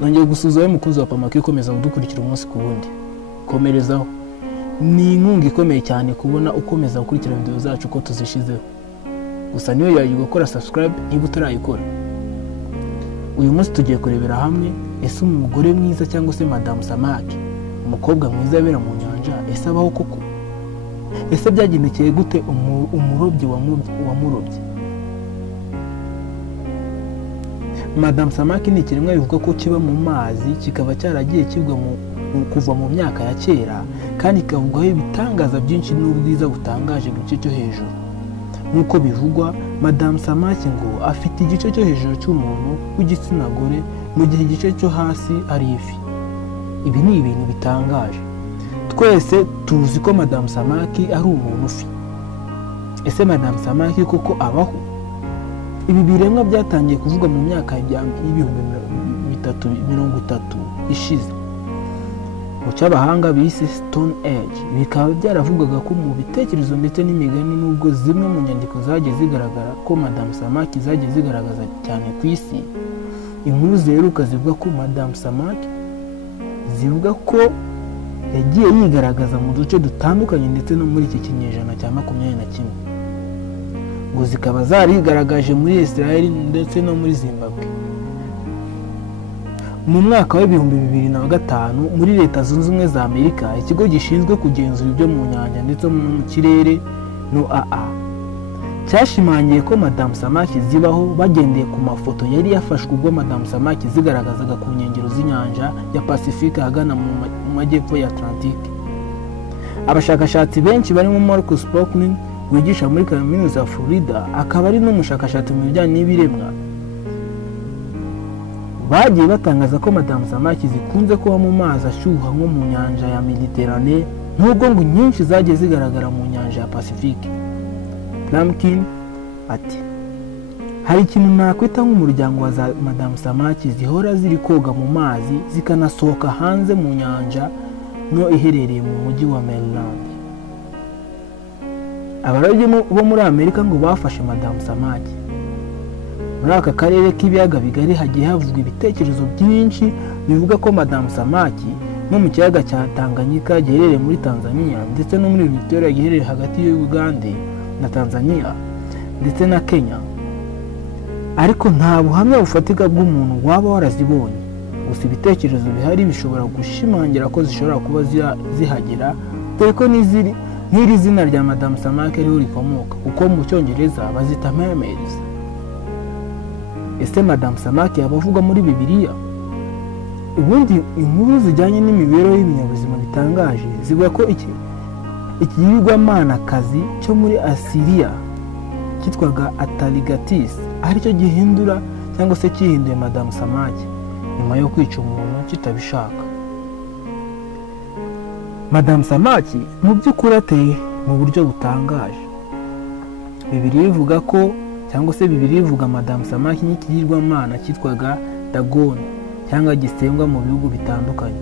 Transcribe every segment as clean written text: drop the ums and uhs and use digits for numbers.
nongeye gusuza we mukunzi wa Pamaki ukomeza kudukurikira umunsi ku wundi. Komerezaho. Ni inkunga ikomeye cyane kubona ukomeza gukurikira video zacu ko tuzishizeho. Gusa niyo yaje gukora subscribe niba utarayikora. Uyu munsi tugiye kurebera hamwe ese umugore mwiza cyangwa se Madame Samaki, umukobwa mwiza abera mu nyanja, ese abaho koko? Ese byagendekeye gute umurobyi wamurobye? Madame Samaki ni ikiremwa bivuga ko kiba mu mazi, kikaba cyaragiye kigwa kuva mu myaka ya kera, kandi kikavugwaho ibitangaza byinshi n'ubwiza butangaje mu gice cyo hejuru. Nk'uko bivugwa, Madame Samaki ngo afite igice cyo hejuru cy'umuntu w'igitsina gore, mu gihe igice cyo hasi ari ifi. Ibi ni ibintu bitangaje. Twese tuzi ko Madame Samaki ari umuntu ufi. Ese Madame Samaki koko abaho? Ibi biremwa byatangiye kuvuga mu myaka y'ibihumbi 330 ishize, mu cy'abahanga bise Stone Age. Bikaba byaravugaga ko mu bitekerezo ndetse n'imigani, nubwo zimwe mu nyandiko zagiye zigaragara ko Madame Samaki zagiye zigaragaza cyane ku isi, inkuru ziheruka zivuga ko Madame Samaki zivuga ko yagiye yigaragaza mu duce dutandukanye ndetse no muri iki kinyejana cya 21, ngo zikaba zarigaragaje muri Israel ndetse no muri Zimbabwe. Mu mwaka wa 2005 muri Leta Zunze Ubumwe za Amerika, ikigo gishinzwe kugenzura ibyo mu nyanja ndetse no mu kirere NOAA cyashimangiye ko Madame Samaki zibaho bagendeye ku mafoto yari yafashwe ubwo Madame Samaki zigaragazaga ku nkengero z'inyanja ya Pacifique ahagana mu majyepfo ya Atlantique. Abashakashatsi benshi barimo Marcus Spockman wigisha muri kaminuza ya Florida, akaba ari n'umushakashatsi mu bijyanye n'ibiremwa, bagiye batangaza ko Madame Samaki zikunze kuba mu mazi ashyuha nko mu nyanja ya Mediterane, nubwo ngo nyinshi zagiye zigaragara mu nyanja ya Pacifique. Lamkin ati, hari ikintu nakwita nk'umuryango wa Madame Samaki zihora ziri koga mu mazi zikanasohoka hanze mu nyanja no iherereye mu mujyi wa Maryland. Abarobyi bo muri Amerika ngo bafashe Madame Samaki. Muri aka karere k'ibiyaga bigari hagiye havugwa ibitekerezo byinshi bivuga ko Madame Samaki no mu kiyaga cya Tanganyika giherereye muri Tanzania, ndetse no muri Victoria giherereye hagati y'Uganda na Tanzania ndetse na Kenya, ariko nta buhamya bufatika bw'umuntu waba warazibonye. Gusa ibitekerezo bihari bishobora gushimangira ko zishobora kuba zihagera, dore ko n'iri zina rya Madame Samaki ariho rikomoka, kuko mu Cyongereza bazita mermaids. Ese Madame Samaki abavugwa muri Bibiliya? Ubundi inkuru zijyanye n'imibereho y'ibinyabuzima bitangaje zivuga ko ikigirwamanakazi cyo muri Asiriya cyitwaga Atargatis aricyo gihindura cyangwa se cyihinduye Madame Samaki nyuma yo kwica umuntu kitabishaka. Madame Samaki mu by'ukuri ateye mu buryo butangaje. Bibiliya ivuga ko cyangwa se Bibiliya ivuga Madame Samaki n'ikigirwamana cyitwaga Dagon, cyangwa gisengwa mu bihugu bitandukanye.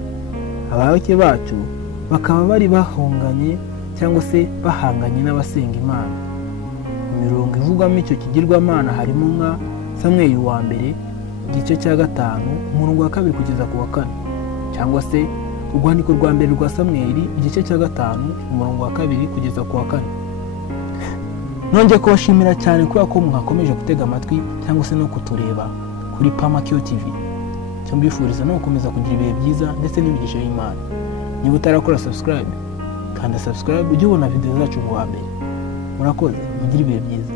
Abayoboke bacu bakaba bari bahunganye cyangwa se bahanganye n'abasenga Imana. Mu mirongo ivugwamo icyo kigirwamana harimo nka Samuel wa mbere igice cya 5 umurongo wa 2 kugeza ku wa 4, cyangwa se urwandiko rwa mbere rwa Samuel igice cya 5 umurongo wa 2 kugeza ku wa 4. Nongeye kubashimira cyane kubera ko mwakomeje gutega amatwi cyangwa se no kutureba kuri Pamaki TV. Cyo mbifuriza no gukomeza kugira ibihe byiza ndetse n'imigisha y'Imana. Niba utarakora subscribe, kanda subscribe ujye ubona video zacu mu wa mbere. Murakoze, mugire ibihe byiza.